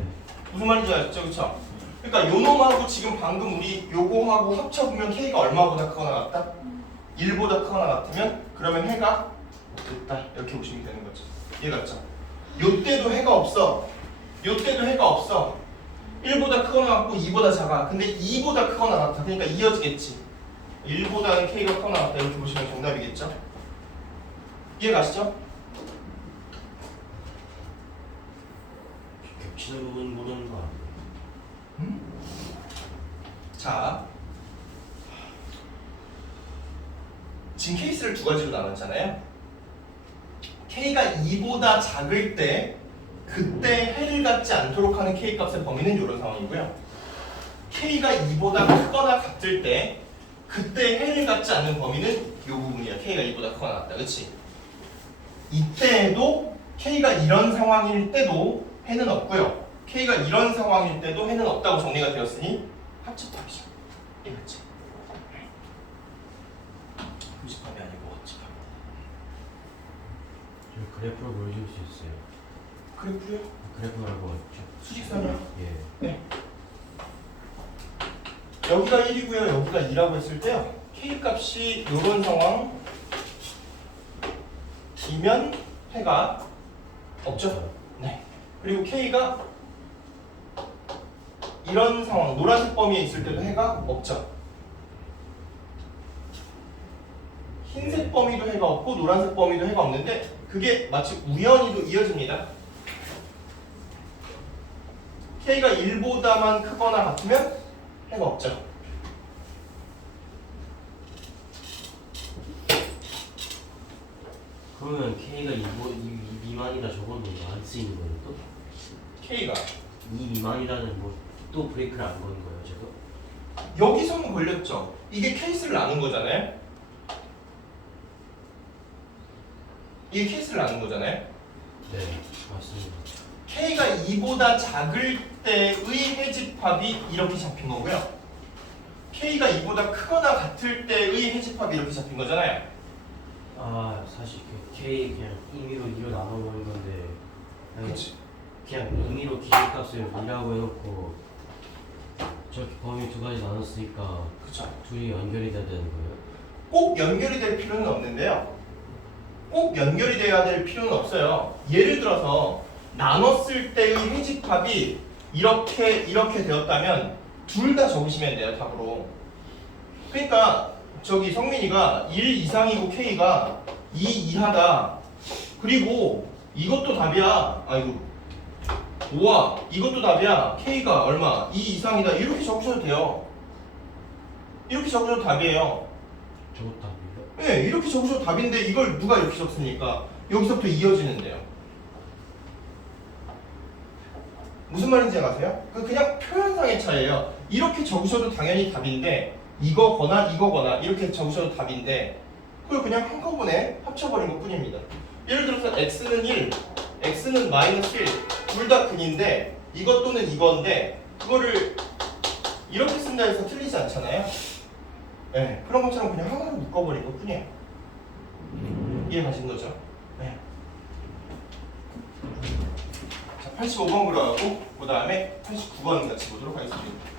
무슨 말인지 아시죠? 그렇죠? 그러니까 요 놈하고 지금 방금 우리 요거하고 합쳐보면 k가 얼마보다 크거나 같다? 1보다 크거나 같으면 그러면 해가 없다. 이렇게 보시면 되는 거죠. 이해갔죠? 요때도 해가 없어. 요때도 해가 없어. 1보다 크거나 같고 2보다 작아. 근데 2보다 크거나 같아. 그러니까 이어지겠지. 1보다는 k가 크거나 같다. 이렇게 보시면 정답이겠죠? 이해가시죠? 겹치는 부분 모르는 거 아니에요? 자, 지금 케이스를 두 가지로 나눴잖아요. k가 2보다 작을 때 그때 해를 갖지 않도록 하는 k 값의 범위는 이런 상황이고요. k가 2보다 크거나 같을 때 그때 해를 갖지 않는 범위는 이 부분이야. k가 2보다 크거나 같다. 그치? 이때에도 K가 이런 상황일 때도 해는 없고요. K가 이런 상황일 때도 해는 없다고 정리가 되었으니 합집합이죠. 이 합집. 합집합이 아니고 합집합. 저 그래프로 보여줄 수 있어요. 그래프요? 그래프라고 했죠. 수직선이요? 예. 네. 여기가 1이고요. 여기가 2라고 했을 때요. K 값이 이런 상황 이면 해가 없죠? 네. 그리고 K가 이런 상황, 노란색 범위에 있을 때도 해가 없죠? 흰색 범위도 해가 없고 노란색 범위도 해가 없는데 그게 마치 우연히도 이어집니다. K가 1보다만 크거나 같으면 해가 없죠. 그러면 K가 2 미만이라 적어도 안 쓰이는 거예요 또? K가 2 미만이라는 뭐 또 브레이크를 안 거는 거예요 제가? 여기서는 걸렸죠. 이게 케이스를 나눈 거잖아요. 이게 케이스를 나눈 거잖아요. 네 맞습니다. K가 2보다 작을 때의 해집합이 이렇게 잡힌 거고요. K가 2보다 크거나 같을 때의 해집합이 이렇게 잡힌 거잖아요. 아 사실 그 K 그냥 임의로 2로 나눠버린 건데 아니, 그치? 그냥 임의로 기준값을 2라고 해놓고 저렇게 범위 두 가지 나눴으니까 그쵸? 둘이 연결이 돼야 되는 거예요? 꼭 연결이 될 필요는 없는데요. 꼭 연결이 돼야 될 필요는 없어요. 예를 들어서 나눴을 때의 해집합이 이렇게 되었다면 둘 다 적으시면 돼요, 답으로. 그러니까 저기 성민이가 1 이상이고 K가 2 이하다. 그리고 이것도 답이야. 아이고. 5와 이것도 답이야. K가 얼마? 2 이상이다. 이렇게 적으셔도 돼요. 이렇게 적으셔도 답이에요. 저것 답이에요? 네, 이렇게 적으셔도 답인데 이걸 누가 이렇게 적습니까? 여기서부터 이어지는데요. 무슨 말인지 아세요? 그냥 표현상의 차이예요. 이렇게 적으셔도 당연히 답인데 이거거나 이렇게 적으셔도 답인데 그걸 그냥 한꺼번에 합쳐버린 것 뿐입니다. 예를 들어서 x는 1, x는 마이너스 1, 둘 다 근인데 이것 또는 이건데 그거를 이렇게 쓴다 해서 틀리지 않잖아요. 네, 그런 것처럼 그냥 하나로 묶어버린 것 뿐이에요. 이해 가신 거죠? 네. 자, 85번 그려하고 그 다음에 89번 같이 보도록 하겠습니다.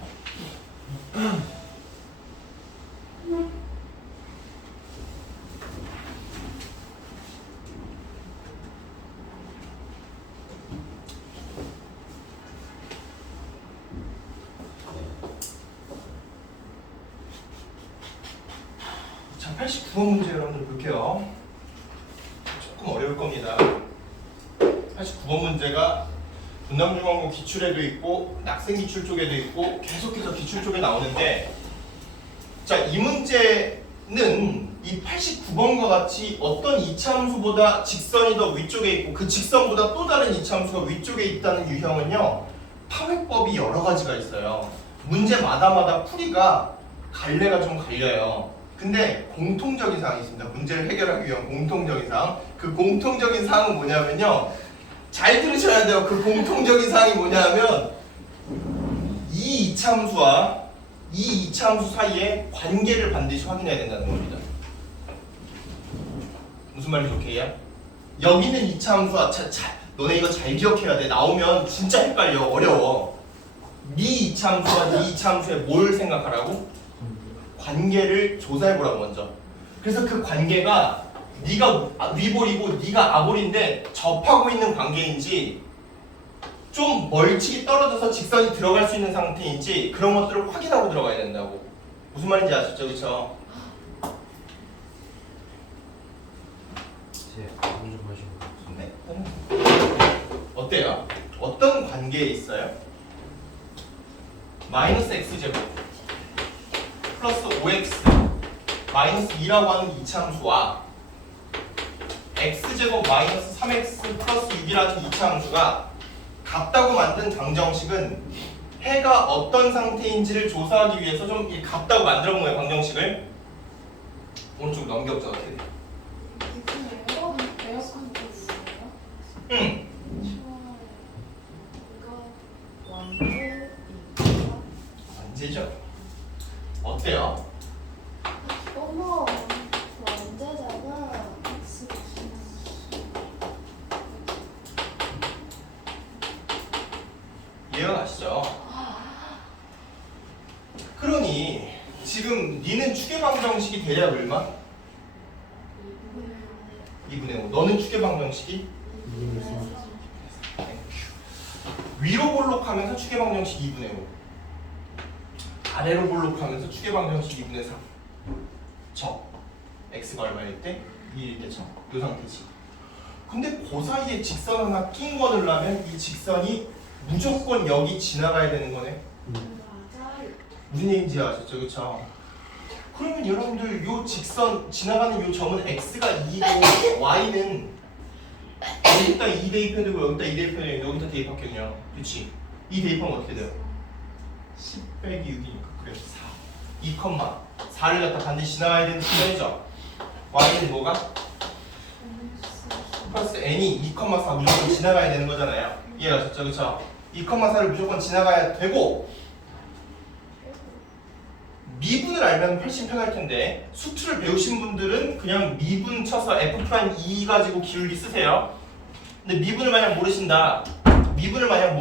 자, 89번 문제 여러분들 볼게요. 조금 어려울 겁니다. 89번 문제가 분당중앙고 기출에도 있고 낙생 기출 쪽에도 있고 계속해서 기출 쪽에 나오는데 자, 이 문제는 이 89번과 같이 어떤 이차함수보다 직선이 더 위쪽에 있고 그 직선보다 또 다른 이차함수가 위쪽에 있다는 유형은요 파회법이 여러 가지가 있어요. 문제마다마다 풀이가 갈래가 좀 갈려요. 근데 공통적인 사항이 있습니다. 문제를 해결하기 위한 공통적인 사항. 그 공통적인 사항은 뭐냐면요. 잘 들으셔야 돼요. 그 공통적인 사항이 뭐냐면 이 이차함수와 이 이차함수 사이의 관계를 반드시 확인해야 된다는 겁니다. 무슨 말인지 오케이야? 여기는 이차함수와 너네 이거 잘 기억해야 돼. 나오면 진짜 헷갈려. 어려워. 이 이차함수와 이 이차함수에 뭘 생각하라고? 관계를 조사해보라고 먼저. 그래서 그 관계가 네가 위볼이고 네가 아볼인데 접하고 있는 관계인지 좀 멀찍이 떨어져서 직선이 들어갈 수 있는 상태인지 그런 것들을 확인하고 들어가야 된다고. 무슨 말인지 아시죠? 그쵸? 제 먼저 보시면 네. 어때요? 어떤 관계에 있어요? 마이너스 x제곱 플러스 5x 마이너스 2라고 하는 이차함수와 x제곱 마이너스 3x 플러스 6이라는 이차함수가 같다고 만든 방정식은 해가 어떤 상태인지를 조사하기 위해서 좀 같다고 만들어 본 거예요. 방정식을 오른쪽 넘겨보자. 어떻게 돼? 이거 외웠는데 응. 이거 완전 이거. 완제죠. 어때요? 어머, 완제잖아. 이해가 가시죠? 그러니 지금 니는 추계방정식이 대략 얼마? 2분의 5. 너는 추계방정식이? 위로 볼록하면서 추계방정식 2분의 5. 아래로 볼록하면서 추계방정식 2분의 3. x가 얼마일 때? 2일 때 이 상태지. 근데 그 사이에 직선 하나 낀 거 넣으려면 이 직선이 무조건 여기 지나가야 되는 거네. 맞아요. 무슨 얘기인지 아셨죠? 그쵸? 그러면 여러분들 요 직선 지나가는 요 점은 x가 2고 y는 여기다 2 대입해두고 여기다 2 대입해두고 여기다 대입할게요. 그치? 2 대입하면 어떻게 돼요? 10 빼기 6이니까 그래서 4 2,4를 갖다 반드시 지나가야 되는 측면이죠. y는 뭐가? 플러스 n이 2,4 무조건 지나가야 되는 거잖아요. 이해가셨죠? 그쵸? 2,4를 무조건 지나가야 되고 미분을 알면 훨씬 편할 텐데 수투를 배우신 분들은 그냥 미분 쳐서 f'2 가지고 기울기 쓰세요. 근데 미분을 만약 모르신다. 미분을 만약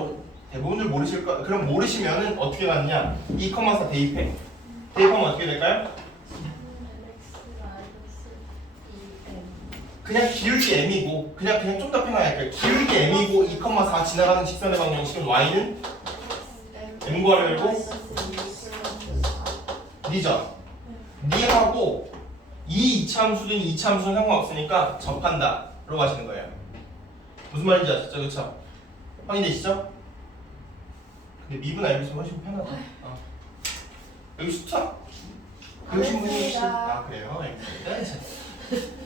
대부분들 모르실 거 그럼 모르시면은 어떻게 가느냐? 2,4 대입해. 대입하면 어떻게 될까요? 그냥 기울기 m이고 그냥 좀 더 편하게 기울기 m이고 2,4 지나가는 직선의 방정식은 y는 m 구하려고 니죠? 니하고 이 이차함수든 이차함수는 상관없으니까 접한다 로 가시는 거예요. 무슨 말인지 아셨죠? 그쵸? 확인되시죠? 근데 미분 알고 있으면 훨씬 편하다. 여기 숫자? 배우신 분이 혹시 그래요? 알겠습니다.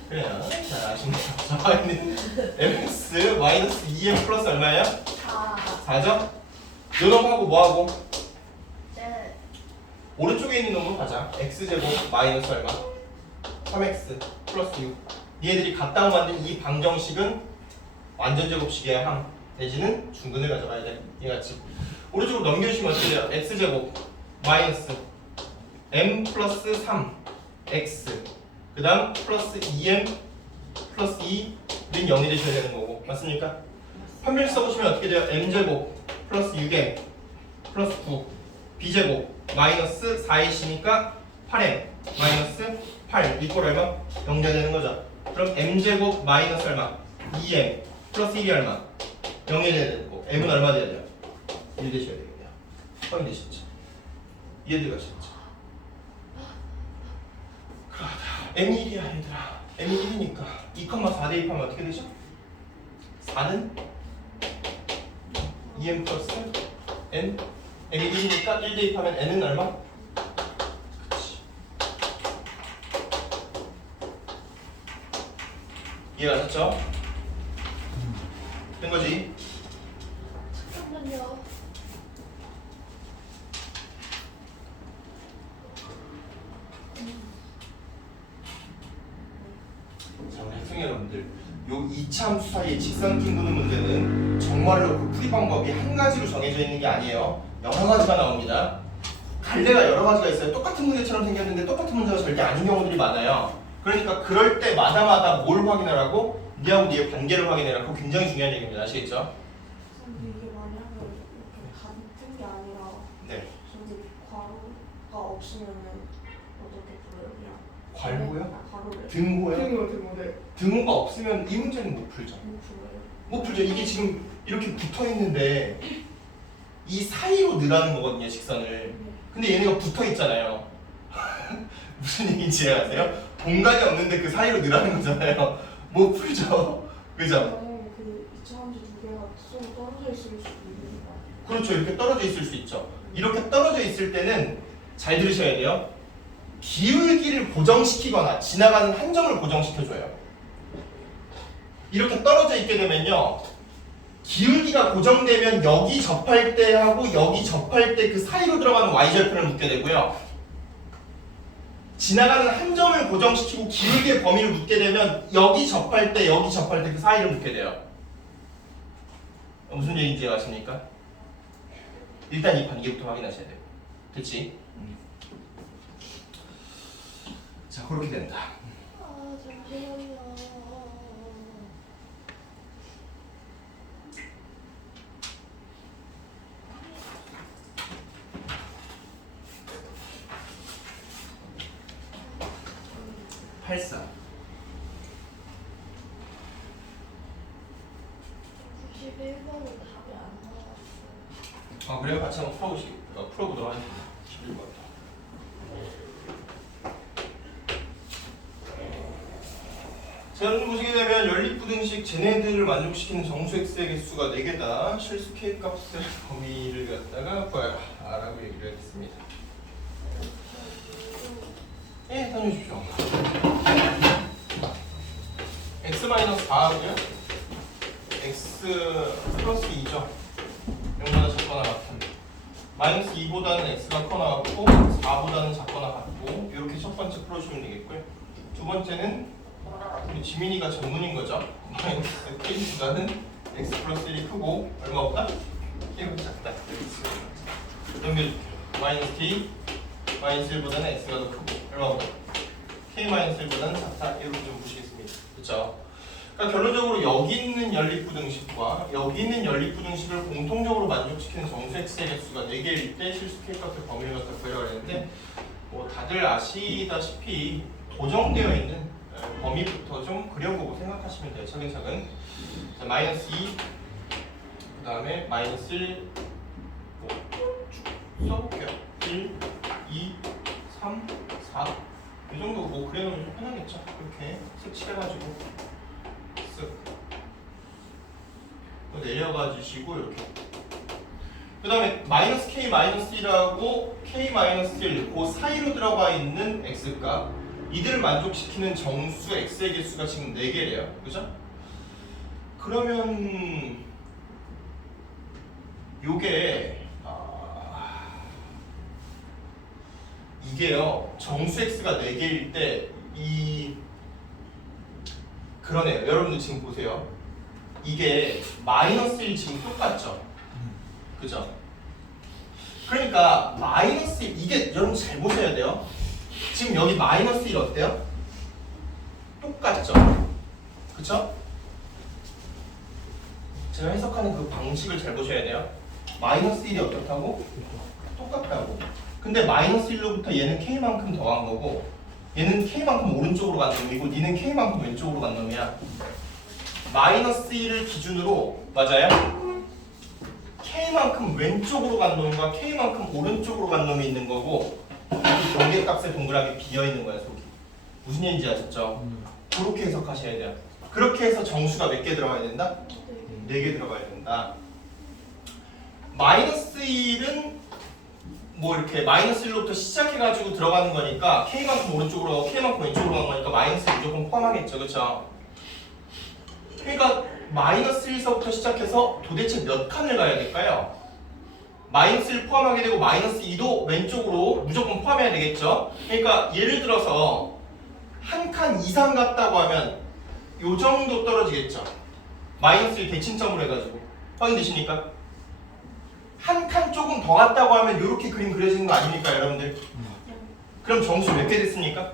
그래요. 자, 아쉽네요. 저희는 mx 마이너스 2m 플러스 얼마예요? 4죠? 요 놈하고 뭐하고? 오른쪽에 있는 놈으로 가자. x제곱 마이너스 얼마? 3x 플러스 6. 얘들이 같다고 만든 이 방정식은 완전제곱식의 항 내지는 중근을 가져가야 돼. 이해갔지? 오른쪽으로 넘겨주시면 어떻게 돼요? x제곱 마이너스 m 플러스 3x 그 다음 플러스 2m 플러스 2는 0이 되셔야 되는 거고 맞습니까? 판별 써보시면 어떻게 돼요? m제곱 플러스 6m 플러스 9 b제곱 마이너스 4이시니까 8m 마이너스 8 이꼴 얼마? 0 되는 거죠. 그럼 m제곱 마이너스 얼마? 2m 플러스 1이 얼마? 0이 되는 거고 m은 얼마 돼야 돼요? 1 되셔야 되겠네요. 확인되셨죠? 이해들 가셨죠? m1이야 얘들아. m1이니까 2,4 대입하면 어떻게 되죠? 4는 2m 플러스 n n이 1이니까 1 대입하면 n은 얼마? 그치. 이해가셨죠? 된 거지? 잠깐만요. 자, 우리 학생 여러분들 요 이차함수 사이에 직선 낀구는 문제는 정말로 그 풀이 방법이 한 가지로 정해져 있는 게 아니에요. 여러 가지가 나옵니다. 갈래가 여러 가지가 있어요. 똑같은 문제처럼 생겼는데 똑같은 문제가 절대 아닌 경우들이 많아요. 그러니까 그럴 때마다마다 뭘 확인하라고? 니하고 니의 관계를 확인해라고. 굉장히 중요한 얘기입니다. 아시겠죠? 근데 이게 만약에 이렇게 같은 게 아니라 네. 저기 괄호가 없으면은 어떻게 풀어요? 그냥 괄호요? 괄호를 등호요? 등호가 없으면 이 문제는 못 풀죠. 못 풀어요. 못 풀죠. 이게 지금 이렇게 붙어 있는데 이 사이로 넣으라는 거거든요, 직선을. 근데 얘네가 붙어 있잖아요. 무슨 얘기인지 이해하세요? 공간이 없는데 그 사이로 넣으라는 거잖아요. 못 풀죠. 그죠? 만약에 그 이차함수 두 개가 좀 떨어져 있을 수도 있는 거 아니에요? 그렇죠. 이렇게 떨어져 있을 수 있죠. 이렇게 떨어져 있을 때는 잘 들으셔야 돼요. 기울기를 고정시키거나 지나가는 한 점을 고정시켜줘요. 이렇게 떨어져 있게 되면요. 기울기가 고정되면 여기 접할 때 하고 여기 접할 때 그 사이로 들어가는 y절편을 묻게 되고요. 지나가는 한 점을 고정시키고 기울기의 범위를 묻게 되면 여기 접할 때 여기 접할 때 그 사이를 묻게 돼요. 무슨 얘기인지 아십니까? 일단 이 관계부터 확인하셔야 돼요. 됐지? 자, 그렇게 된다. 아 잠시만요. 84. 91번은 답이 안 나왔어요. 아, 그래요? 같이 한번 풀어보도록 하겠습니다. 11번. 자, 여러분 보시게 되면 연립부등식 쟤네들을 만족시키는 정수 x의 개수가 4개다. 실수 k 값의 범위를 갖다가 구하라 라고 얘기를 했습니다. 예, 다녀주십시오. x-4하고요. x 플러스 2죠. 0보다 작거나 같은. 마이너스 2보다는 x가 커나 같고 4보다는 작거나 같고 이렇게 첫 번째 풀어주시면 되겠고요. 두 번째는 우리 지민이가 전문인 거죠. 마이너스 k보다는 x 플러스 1이 크고 얼마보다? k보다 작다. 넘겨줄게요. 마이너스 k 마이너스 1보다는 x가 더 크고 얼마보다? k 마이너스 1보다는 작다. 이렇게 좀 보시겠습니다. 그렇죠? 그러니까 결론적으로 여기 있는 연립부등식과 여기 있는 연립부등식을 공통적으로 만족시키는 정수 x의 개수가 4개일 때 실수 k 값의 범위를 갖다 구하려고 했는데 뭐 다들 아시다시피 고정되어 있는 범위부터 좀 그려보고 생각하시면 돼요. 차근차근. 자, 마이너스 2, 그 다음에 마이너스 1, 쭉 써볼게요. 1, 2, 3, 4. 이 정도 뭐 그려놓으면 좀 편하겠죠? 이렇게 색칠해가지고 쓱 내려가 주시고 이렇게. 그 다음에 마이너스 k 마이너스 1하고 k 마이너스 1, 그 사이로 들어가 있는 x값. 이들을 만족시키는 정수 x의 개수가 지금 4개래요. 그죠? 그러면 요게 이게요. 정수 x가 4개일 때 그러네요. 여러분들 지금 보세요. 이게 마이너스 1 지금 똑같죠? 그죠? 그러니까 마이너스 1 이게 여러분 잘 보셔야 돼요. 지금 여기 마이너스 1 어때요? 똑같죠? 그쵸? 제가 해석하는 그 방식을 잘 보셔야 돼요. 마이너스 1이 어떻다고? 똑같다고. 근데 마이너스 1로부터 얘는 k만큼 더한 거고 얘는 k만큼 오른쪽으로 간 놈이고 니는 k만큼 왼쪽으로 간 놈이야. 마이너스 1을 기준으로 맞아요? k만큼 왼쪽으로 간 놈과 k만큼 오른쪽으로 간 놈이 있는 거고 이 경계값에 동그랗게 비어있는 거야 속이. 무슨 얘기인지 아셨죠? 그렇게 해석하셔야 돼요. 그렇게 해서 정수가 몇 개 들어가야 된다? 4개 들어가야 된다. 마이너스 1은 뭐 이렇게 마이너스 1로부터 시작해가지고 들어가는 거니까 k만큼 오른쪽으로 가고 k만큼 왼쪽으로 가는 거니까 마이너스 무조건 포함하겠죠. 그쵸? 그러니까 마이너스 1서부터 시작해서 도대체 몇 칸을 가야 될까요? 마이너스 1 포함하게 되고 마이너스 2도 왼쪽으로 무조건 포함해야 되겠죠. 그러니까 예를 들어서 한 칸 이상 갔다고 하면 요 정도 떨어지겠죠. 마이너스 1 대칭점으로 해가지고 확인되십니까? 한 칸 조금 더 갔다고 하면 이렇게 그림 그려지는 거 아닙니까 여러분들? 그럼 정수 몇 개 됐습니까?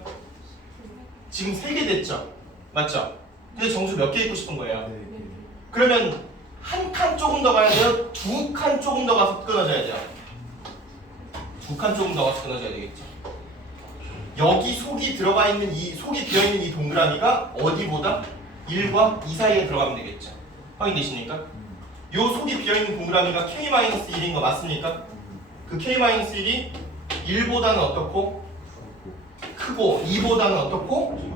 지금 3개 됐죠? 맞죠? 근데 정수 몇 개 있고 싶은 거예요? 그러면 한 칸 조금 더 가야 돼요? 2칸 조금 더 가서 끊어져야 돼요? 2칸 조금 더 가서 끊어져야 되겠죠? 여기 속이 들어가 있는 속이 비어있는 이 동그라미가 어디보다 1과 2 사이에 들어가면 되겠죠? 확인되십니까? 요 속이 비어있는 동그라미가 k-1인 거 맞습니까? 그 k-1이 1보다는 어떻고? 크고 2보다는 어떻고?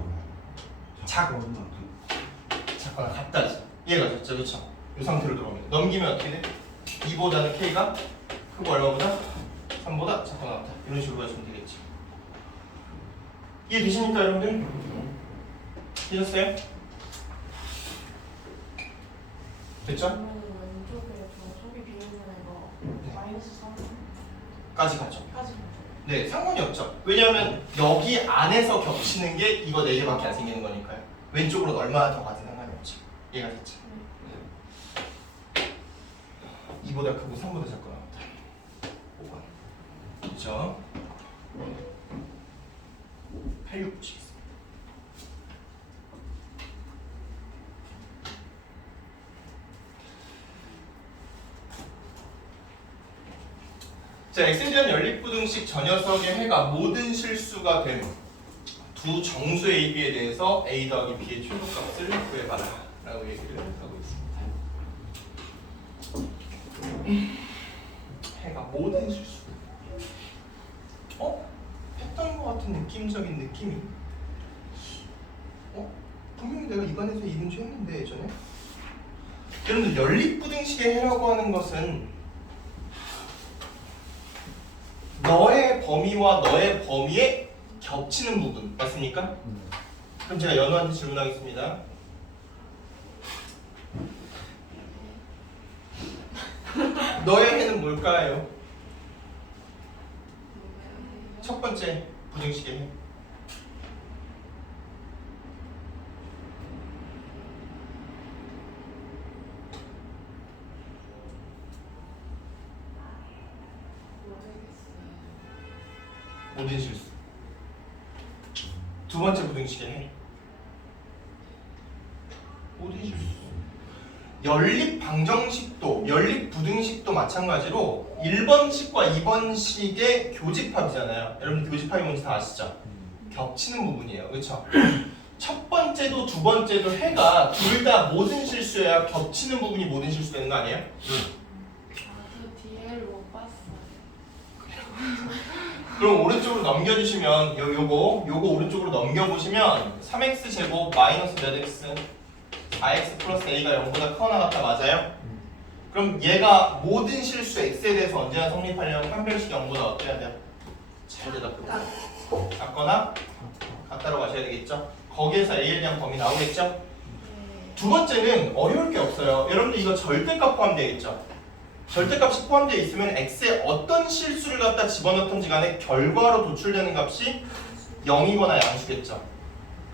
작거나 같다지. 이해가 됐죠? 그쵸? 이 상태로 들어갑니다. 넘기면 어떻게 돼? 2보다는 k가 크고 얼마보다? 3보다 작거나 같다. 이런 식으로 가시면 되겠지. 이해되십니까 여러분들? 되셨어요? 됐죠? 왼쪽에 저 속이 비어있는 애가 마이너스 3까지 까지 가죠. 가죠. 네, 상관이 없죠. 왜냐하면 여기 안에서 겹치는 게 이거 4개밖에 안 생기는 거니까요. 왼쪽으로 얼마나 더 가든 상관이 없죠. 이해가 됐죠? 2보다 크고 3보다 작거나 같다. 5번. 그죠? 8, 6 붙이겠습니다. 자, X전 연립부등식 저 녀석의 해가 모든 실수가 된 두 정수 A, B에 대해서 A 더하기 B의 최소값을 구해봐라 라고 얘기를 하고 있습니다. 해가 모든 실수. 했던 것 같은 느낌적인 느낌이. 분명히 내가 이반에서 2분지 했는데 예전에. 여러분들 연립부등식의 해라고 하는 것은 너의 범위와 너의 범위에 겹치는 부분 맞습니까? 그럼 제가 연우한테 질문하겠습니다. 너의 해는 뭘까요? 첫 번째 부등식의 해. 모든 실수. 두 번째 부등식의 해. 모든 실수. 연립 방정식도, 연립 부등식도 마찬가지로 1번식과 2번식의 교집합이잖아요. 여러분 교집합이 뭔지 다 아시죠? 겹치는 부분이에요. 그렇죠? 첫 번째도 두 번째도 해가 둘 다 모든 실수여야 겹치는 부분이 모든 실수 되는 거 아니에요? 저 DL 못 봤어요. 그럼 오른쪽으로 넘겨주시면 요거 오른쪽으로 넘겨보시면 3x 제곱 마이너스 몇 x 4x 플러스 a가 0보다 크거나 같다 맞아요? 그럼 얘가 모든 실수 x에 대해서 언제나 성립하려면 판별식 0보다 어때야 돼요? 잘 대답해보세요. 같거나 같다로 가셔야 되겠죠? 거기에서 a에 대한 범위 나오겠죠? 네. 두 번째는 어려울 게 없어요. 여러분들 이거 절대값 포함되어 있죠? 절대값이 포함되어 있으면 x에 어떤 실수를 갖다 집어넣던지 간에 결과로 도출되는 값이 0이거나 양수겠죠.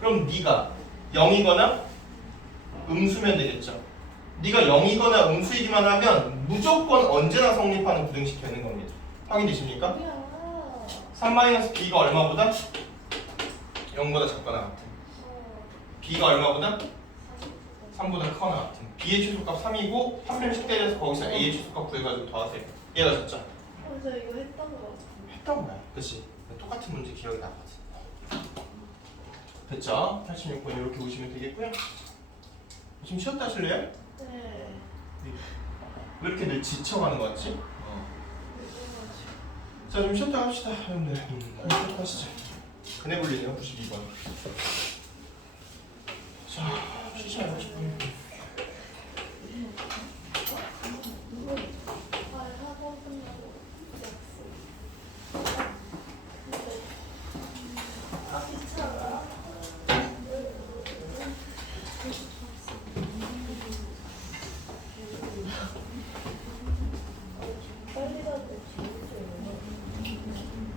그럼 네가 0이거나 음수면 되겠죠. 네가 0이거나 음수이기만 하면 무조건 언제나 성립하는 부등식 되는 겁니다. 확인되십니까? 뭐야? 3-b가 얼마보다? 0보다 작거나 같은. b가 얼마보다? 3보다 크거나 같은. b의 최소값 3이고 판별식 때려서 거기서 a의 최소값 구해가지고 더하세요. 얘가 졌죠? 저 이거 했던 거 같은데. 했던 거야. 그치? 똑같은 문제 기억이 나거든. 됐죠? 86번 이렇게 보시면 되겠고요. 좀 쉬었다 하실래요? 네. 왜 이렇게 늘 지쳐가는 거 같지? 자, 좀 쉬었다 합시다. 여러분들. 쉬었다 하시죠. 그네 불리네요. 92번. 자, 쉬시면 90분.